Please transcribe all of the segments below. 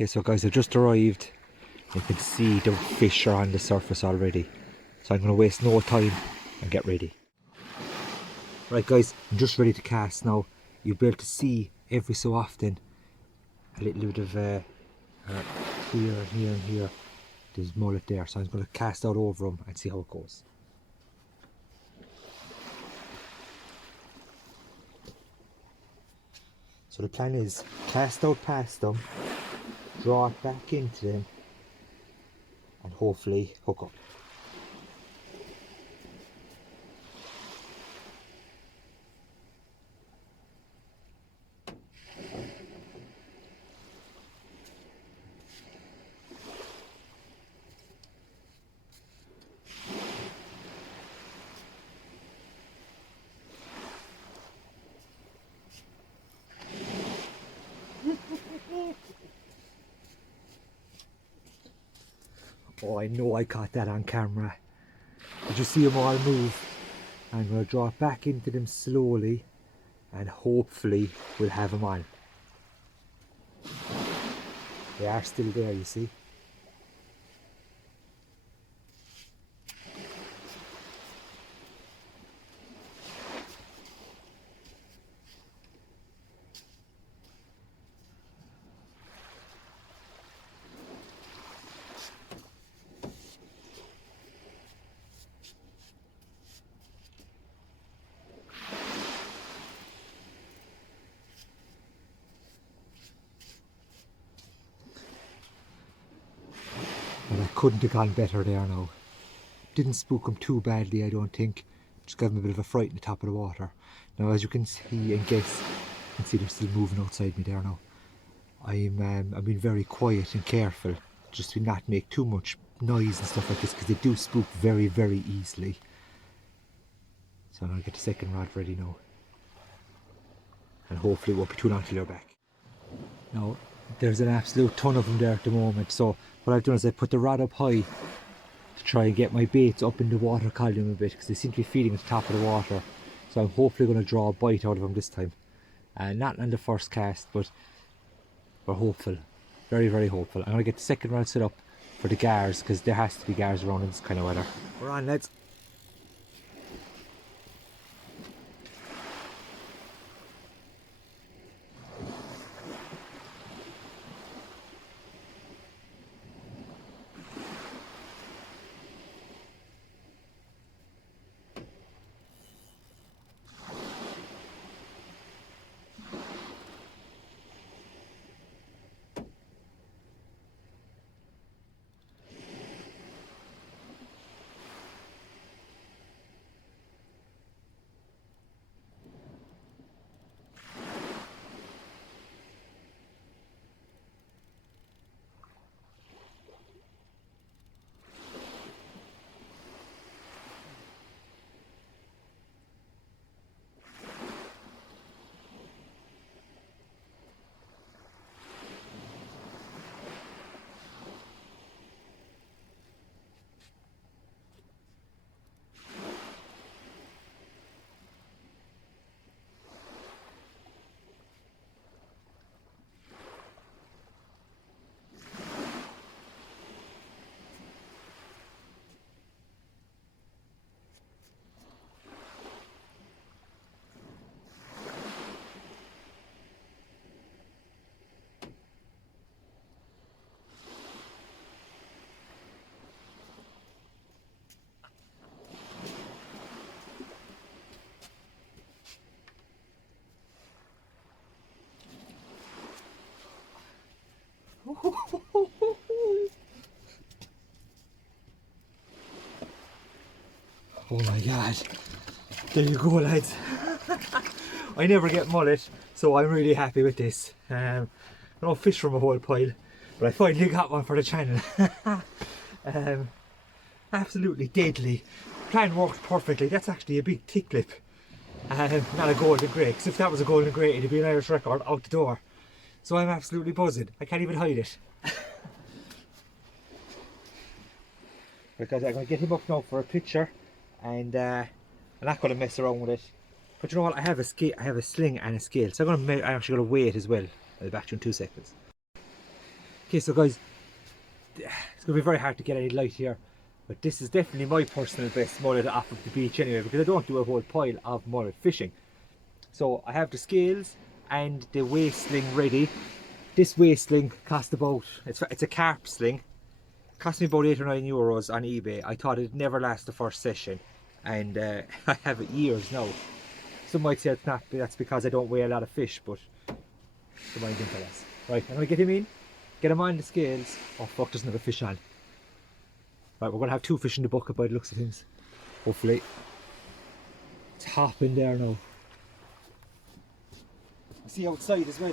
Okay, so guys, I've just arrived. You can see the fish are on the surface already. So I'm going to waste no time and get ready. Right guys, I'm just ready to cast now. You'll be able to see every so often a little bit of here and here and here. There's mullet there, so I'm going to cast out over them and see how it goes. So the plan is cast out past them, draw it back into them, and hopefully hook up. Oh, I know I caught that on camera. Did you see them all move? I'm going to draw it back into them slowly and hopefully we'll have them on. They are still there, you see. And I couldn't have gone better there now. Didn't spook him too badly, I don't think. Just gave him a bit of a fright in the top of the water. Now as you can see and guess, you can see they're still moving outside me there now. I'm being very quiet and careful, just to not make too much noise and stuff like this, because they do spook very, very easily. So I'm going to get the second rod ready now. And hopefully it won't be too long till they're back. Now, there's an absolute ton of them there at the moment, so what I've done is I put the rod up high to try and get my baits up in the water column a bit, because they seem to be feeding at the top of the water. So I'm hopefully going to draw a bite out of them this time. Not on the first cast, but we're hopeful. Very, very hopeful. I'm going to get the second rod set up for the gars, because there has to be gars around in this kind of weather. We're on, lads. Oh my god, there you go lads. I never get mullet, so I'm really happy with this. I don't fish from a whole pile, but I finally got one for the channel. Absolutely deadly. Plan worked perfectly. That's actually a big tick lip, not a golden grey, because if that was a golden grey it'd be an Irish record out the door. So I'm absolutely buzzing. I can't even hide it. Because I'm going to get him up now for a picture, and I'm not going to mess around with it. But you know what? I have a scale, I have a sling and a scale, so I'm actually going to weigh it as well. I'll be back to you in 2 seconds. Okay, so guys, it's going to be very hard to get any light here, but this is definitely my personal best mullet off of the beach anyway, because I don't do a whole pile of mullet fishing. So I have the scales and the weight sling ready. This weight sling cost about, it's a carp sling, cost me about €8 or €9 on eBay. I thought it'd never last the first session, and I have it years now. Some might say it's not, that's because I don't weigh a lot of fish, but don't mind him for this. Right, I'm gonna get him in, get him on the scales. Oh fuck, there's another fish on. Right, we're gonna have 2 fish in the bucket by the looks of things. Hopefully. It's hopping there now. I see outside as well.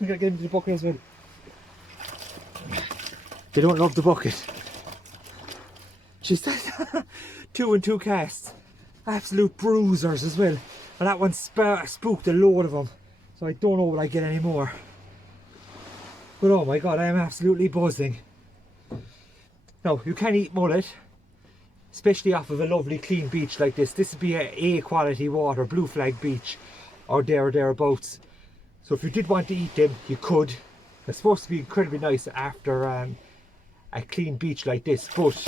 We gotta get him to the bucket as well. They don't love the bucket. Just 2 and 2 casts. Absolute bruisers as well. And that one spooked a load of them. So I don't know will I get any more. But oh my god, I am absolutely buzzing. Now, you can eat mullet, especially off of a lovely clean beach like this. This would be a quality water, blue flag beach, or thereabouts. So if you did want to eat them, you could. They're supposed to be incredibly nice after a clean beach like this, but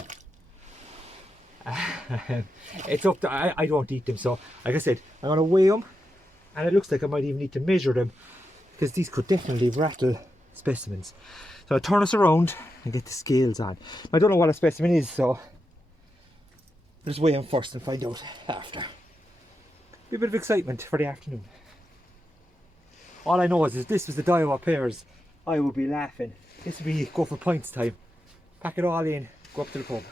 it's up to, I don't eat them. So like I said, I'm going to weigh them, and it looks like I might even need to measure them, because these could definitely rattle specimens. So I'll turn us around and get the scales on. I don't know what a specimen is, so I'll just weigh them first and find out after. Be a bit of excitement for the afternoon. All I know is if this was the Daiwa pairs, I would be laughing. This would be go for pints time. Pack it all in, go up to the pub.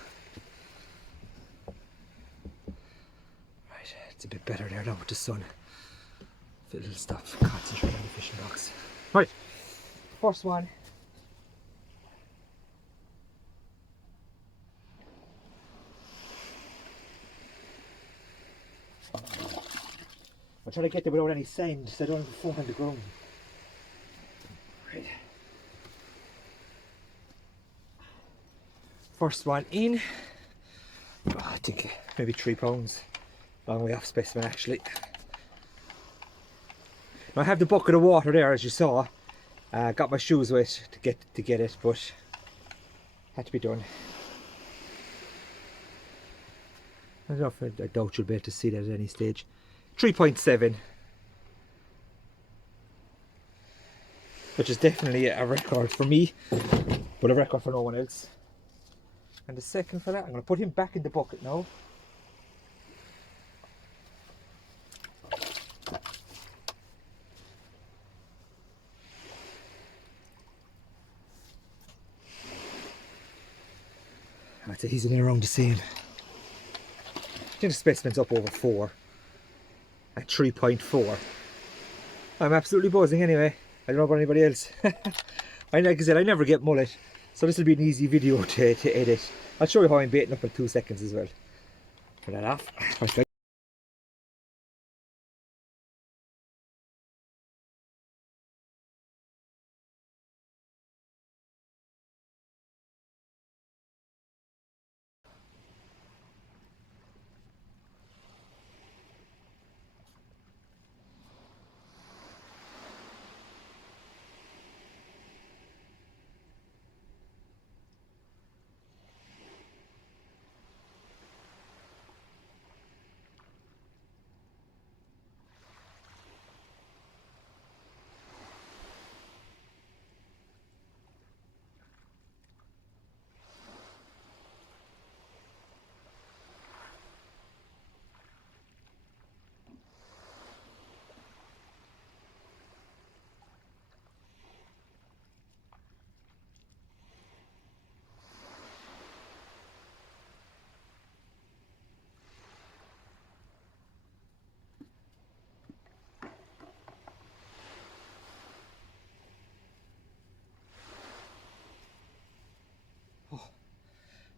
Right, it's a bit better there now with the sun. If it'll stop concentrating on the fishing box. Right, first one. I'm trying to get them without any sand so I don't have to foam on the ground. Right. First one in. Oh, I think maybe 3 pounds. Long way off specimen actually. Now I have the bucket of water there as you saw. Got my shoes wet to get it, but had to be done. I don't know if I doubt you'll be able to see that at any stage. 3.7, which is definitely a record for me, but a record for no one else. And the second for that, I'm going to put him back in the bucket now. I'd say he's in around the same. I think the specimen's up over 4 at 3.4. I'm absolutely buzzing anyway. I don't know about anybody else. Like I said, I never get mullet, so this will be an easy video to edit. I'll show you how I'm baiting up in 2 seconds as well. Turn that off.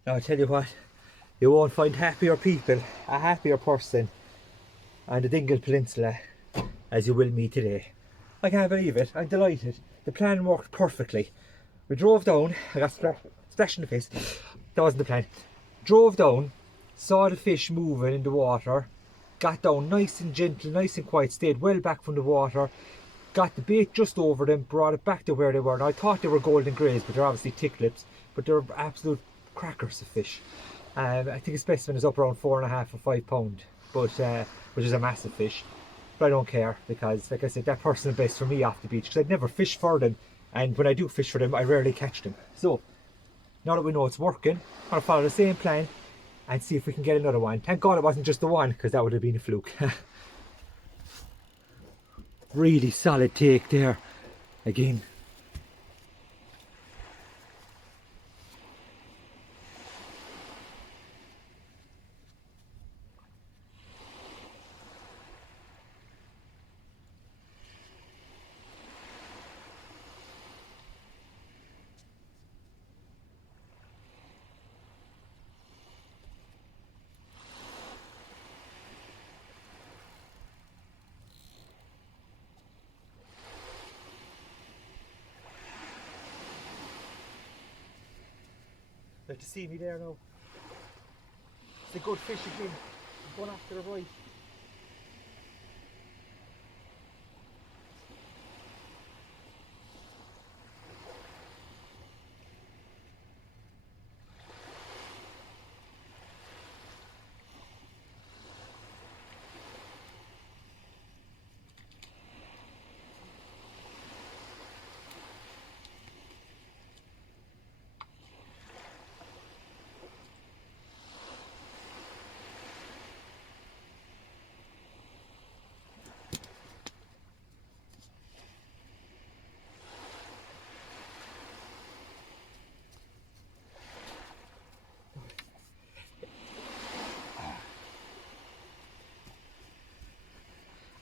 Now I tell you what, you won't find happier people, a happier person on the Dingle Peninsula as you will me today. I can't believe it, I'm delighted. The plan worked perfectly. We drove down, I got splashed in the face, that wasn't the plan. Drove down, saw the fish moving in the water, got down nice and gentle, nice and quiet, stayed well back from the water, got the bait just over them, brought it back to where they were. Now I thought they were golden greys, but they're obviously tick lips, but they're absolute crackers of fish. I think a specimen is up around 4.5 or 5 pound, but which is a massive fish. But I don't care because, like I said, they're personal best for me off the beach because I'd never fish for them, and when I do fish for them, I rarely catch them. So now that we know it's working, I'm gonna follow the same plan and see if we can get another one. Thank God it wasn't just the one, because that would have been a fluke. Really solid take there again. Like to see me there now. It's a good fish again. I'm going after the right.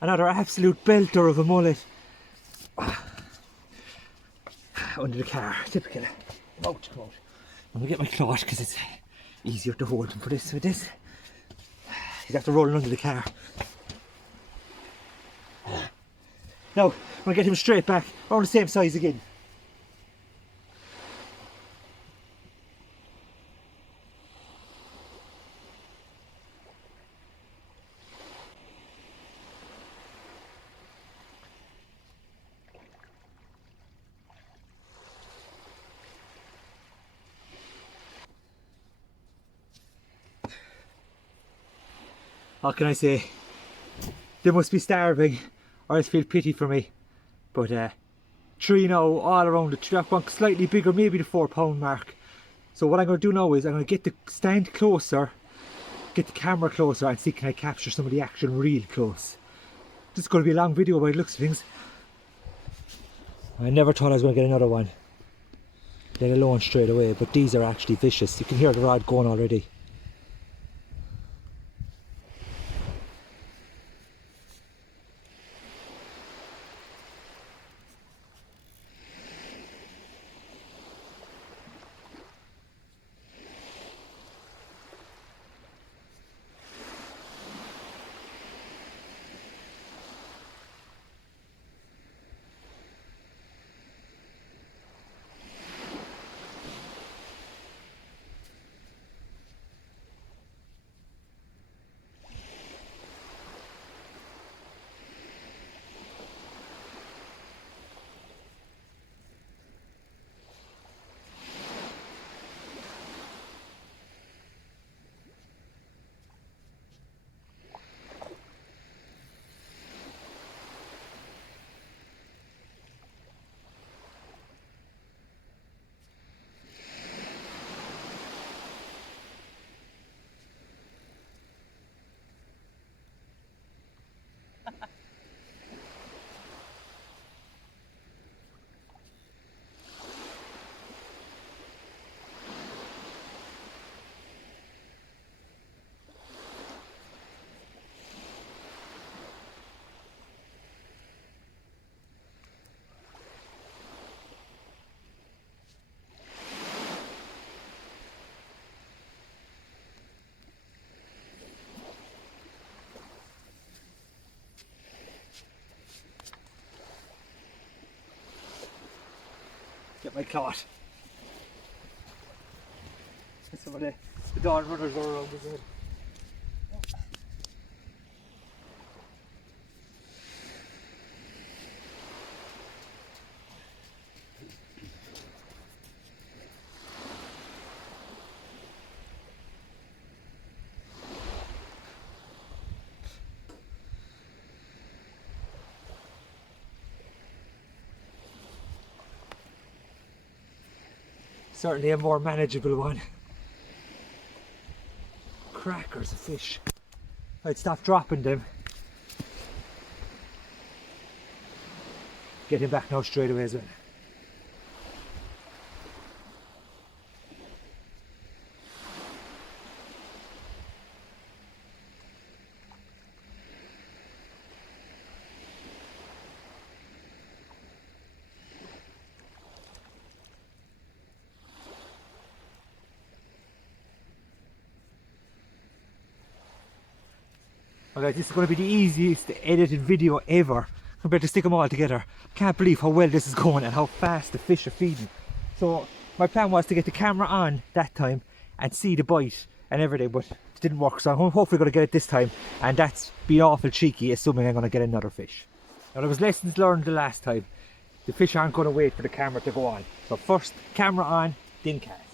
Another absolute belter of a mullet. Under the car, typical. Out. I'm gonna get my cloth because it's easier to hold him for this with this. He's after rolling under the car. Now, I'm gonna get him straight back, around the same size again. What can I say? They must be starving, or else feel pity for me. But 3 now, all around the trap, one slightly bigger, maybe the 4 pound mark. So what I'm going to do now is I'm going to get the stand closer, get the camera closer, and see can I capture some of the action real close. This is going to be a long video by the looks of things. I never thought I was going to get another one, let alone straight away, but these are actually vicious. You can hear the rod going already. get my clot. Some of the dawn runners are around his head. Certainly a more manageable one. Crackers of fish. I'd stop dropping them. Get him back now straight away as well. Alright, this is going to be the easiest edited video ever compared to stick them all together. Can't believe how well this is going and how fast the fish are feeding. So my plan was to get the camera on that time and see the bite and everything, but it didn't work, so I'm hopefully going to get it this time, and that's been awful cheeky, assuming I'm going to get another fish. Now there was lessons learned the last time. The fish aren't going to wait for the camera to go on. So first camera on, then cast.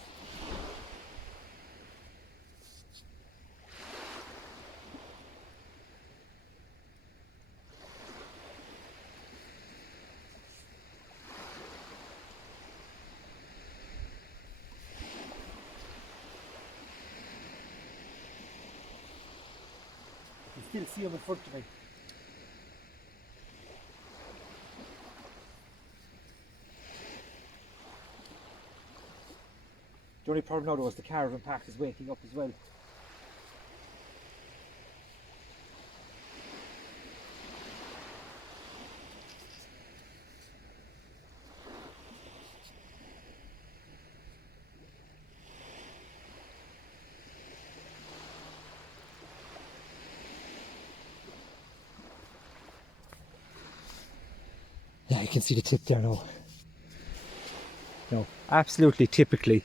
You still see him in front of me. The only problem now though is the caravan park is waking up as well. Yeah, you can see the tip there now. No, absolutely typically,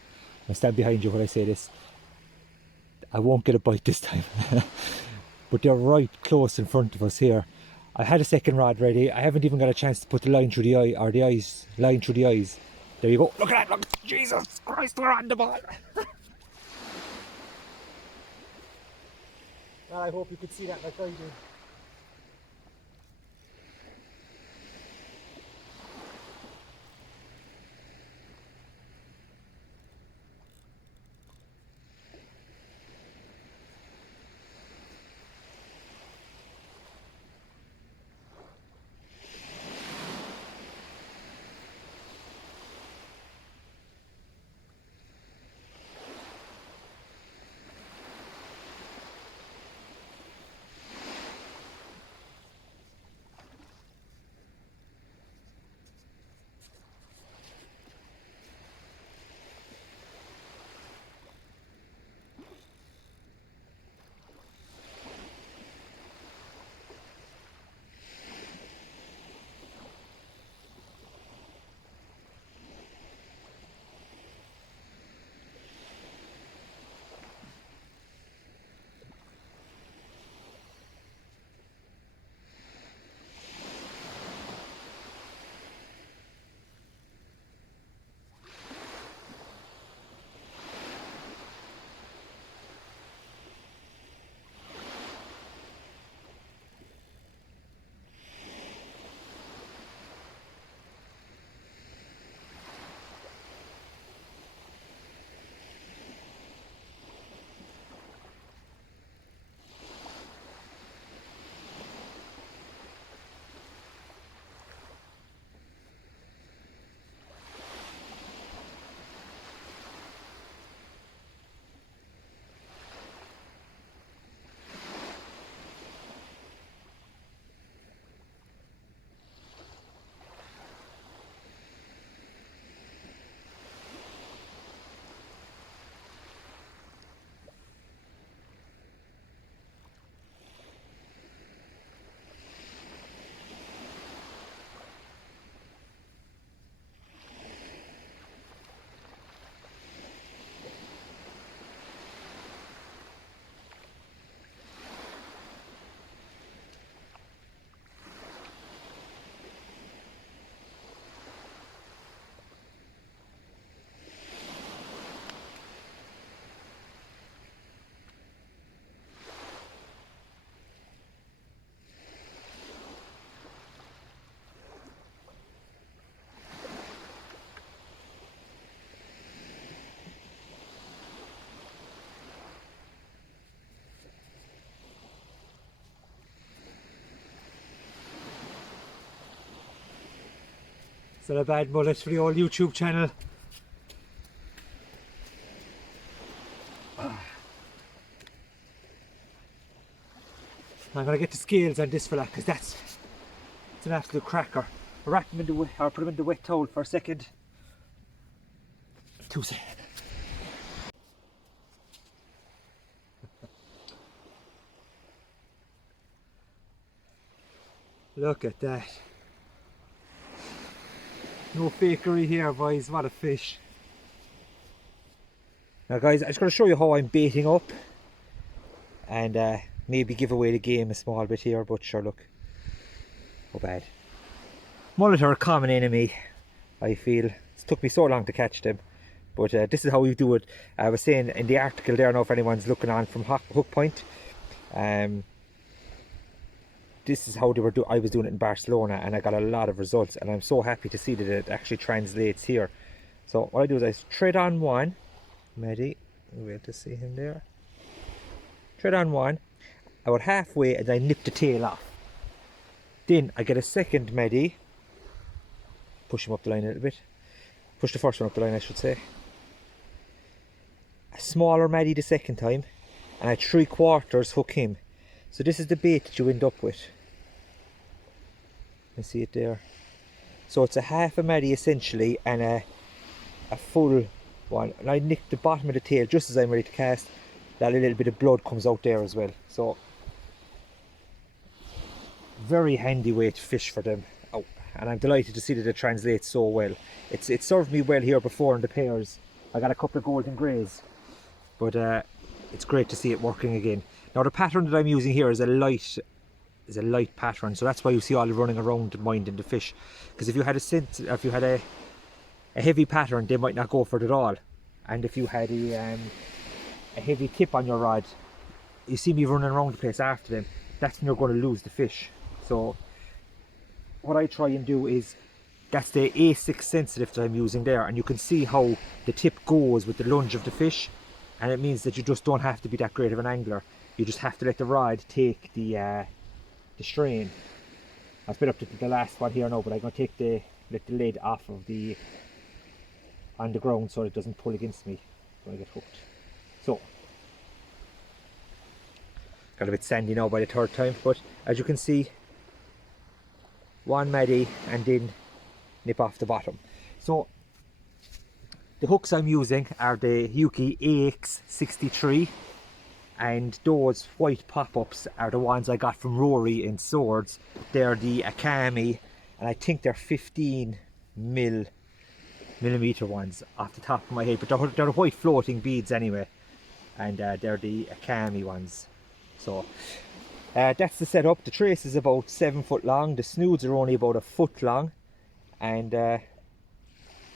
I stand behind you when I say this, I won't get a bite this time. But they're right close in front of us here. I had a second rod ready. I haven't even got a chance to put the line through the eye, or the eyes, line through the eyes. There you go. Look at that, look. Jesus Christ, we're on the ball. Well, I hope you could see that like I did. not a bad mullet for the old YouTube channel. I'm going to get the scales on this fella because it's an absolute cracker. I'll wrap him in the or put him in the wet towel for a second. 2 seconds. Look at that. No fakery here, boys. What a fish. Now guys, I'm just going to show you how I'm baiting up and maybe give away the game a small bit here, but sure, look. How bad. Mullet are a common enemy, I feel. It took me so long to catch them, but this is how we do it. I was saying in the article there, now if anyone's looking on from Hook Point, this is how I was doing it in Barcelona, and I got a lot of results, and I'm so happy to see that it actually translates here. So what I do is I thread on one, Maddie, you'll be able to see him there. Thread on one, about halfway, and I nip the tail off. Then I get a second Maddie, push him up the line a little bit, push the first one up the line I should say. A smaller Maddie the second time, and I 3/4 hook him. So this is the bait that you end up with. You see it there. So it's a half a Maddie essentially and a full one. And I nick the bottom of the tail just as I'm ready to cast. That little bit of blood comes out there as well. So very handy way to fish for them. Oh, and I'm delighted to see that it translates so well. It served me well here before in the pairs. I got a couple of golden greys, but it's great to see it working again. Now the pattern that I'm using here is a light pattern, so that's why you see all the running around minding the fish. Because if you had a heavy pattern, they might not go for it at all. And if you had a heavy tip on your rod, you see me running around the place after them, that's when you're going to lose the fish. So what I try and do is, that's the A6 sensitive that I'm using there, and you can see how the tip goes with the lunge of the fish, and it means that you just don't have to be that great of an angler. You just have to let the rod take the strain. I've been up to the last one here now, but I'm going to let the lid off of on the ground so it doesn't pull against me when I get hooked. So got a bit sandy now by the third time, but as you can see, one Maddie and then nip off the bottom. So the hooks I'm using are the Yuki AX63, and those white pop-ups are the ones I got from Rory in Swords. They're the Akami, and I think they're 15 millimeter ones off the top of my head, but they're the white floating beads anyway, and they're the Akami ones. So that's the setup. The trace is about 7 foot long, the snoods are only about 1 foot long, and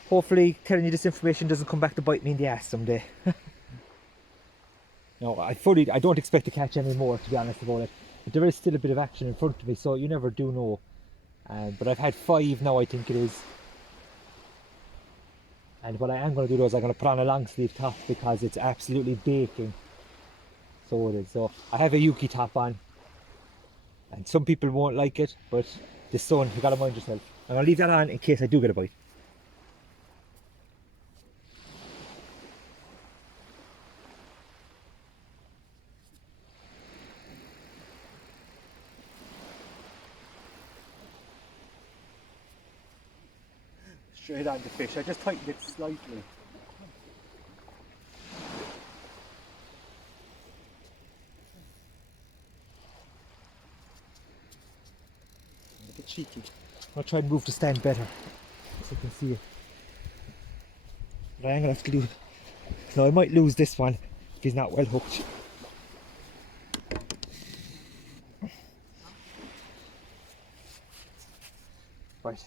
hopefully telling you this information doesn't come back to bite me in the ass someday. No, I don't expect to catch any more, to be honest about it. But there is still a bit of action in front of me, so you never do know. But I've had 5 now, I think it is. And what I am going to do is I'm going to put on a long sleeve top because it's absolutely baking. So it is. So I have a Yuki top on, and some people won't like it, but the sun, you got to mind yourself. I'm going to leave that on in case I do get a bite. Straight on the fish. I just tightened it slightly. A bit cheeky. I'll try and move the stand better so you can see it. But I am going to have to lose. No, I might lose this one if he's not well hooked. Right.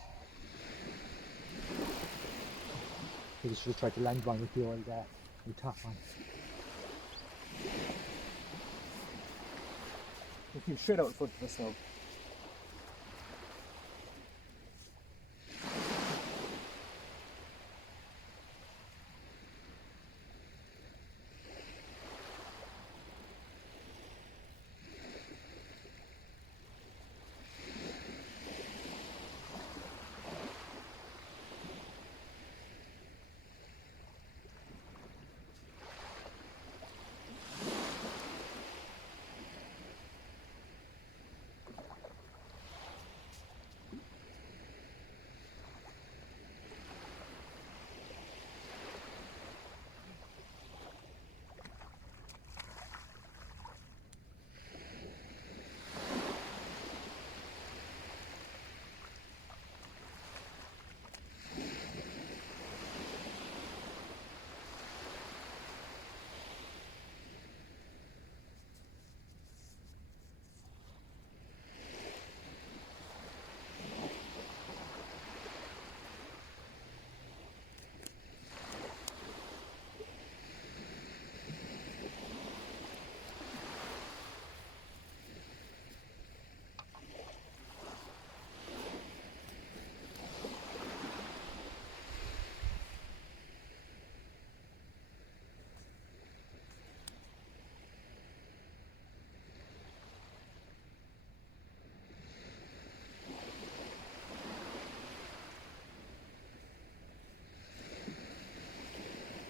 I should have tried to land one with the old top one. We feel straight out in front of us now.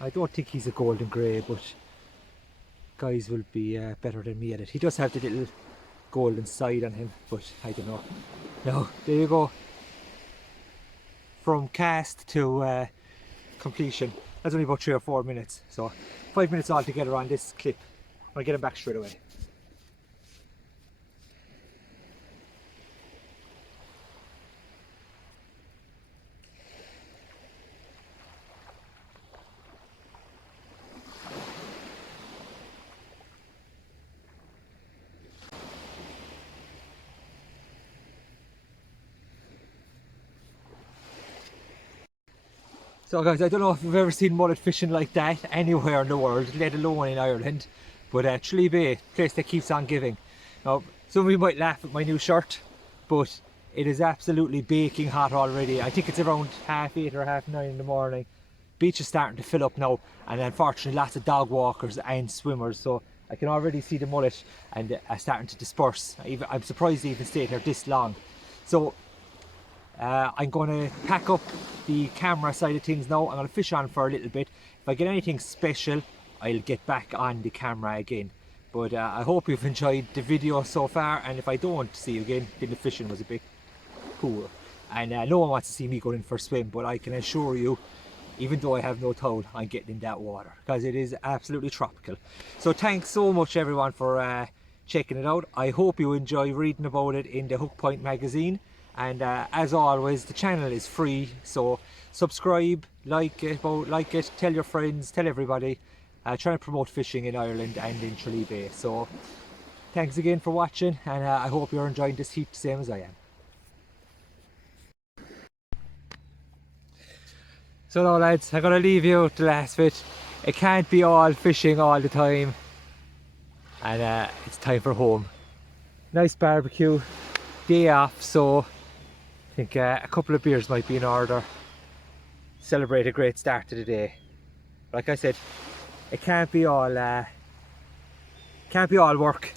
I don't think he's a golden grey, but guys will be better than me at it. He does have the little golden side on him, but I don't know. Now, there you go. From cast to completion. That's only about 3 or 4 minutes. So 5 minutes altogether on this clip. I'll get him back straight away. So guys, I don't know if you've ever seen mullet fishing like that anywhere in the world, let alone in Ireland. But Tralee Bay, place that keeps on giving. Now, some of you might laugh at my new shirt, but it is absolutely baking hot already. I think it's around 8:30 or 9:30 in the morning. Beach is starting to fill up now, and unfortunately lots of dog walkers and swimmers. So I can already see the mullet and starting to disperse. I'm surprised they even stayed here this long. So I'm going to pack up the camera side of things now. I'm going to fish on for a little bit. If I get anything special, I'll get back on the camera again. But I hope you've enjoyed the video so far, and if I don't see you again, then the fishing was a bit poor. And no one wants to see me going in for a swim, but I can assure you, even though I have no towel, I'm getting in that water because it is absolutely tropical. So thanks so much everyone for checking it out. I hope you enjoy reading about it in the Hook Point magazine. And as always, the channel is free, so subscribe, like it, tell your friends, tell everybody. Trying to promote fishing in Ireland and in Tralee Bay. So thanks again for watching, and I hope you're enjoying this heat the same as I am. So now lads, I'm going to leave you with the last bit. It can't be all fishing all the time, and it's time for home. Nice barbecue, day off, so I think a couple of beers might be in order. Celebrate a great start to the day. Like I said, it can't be all work.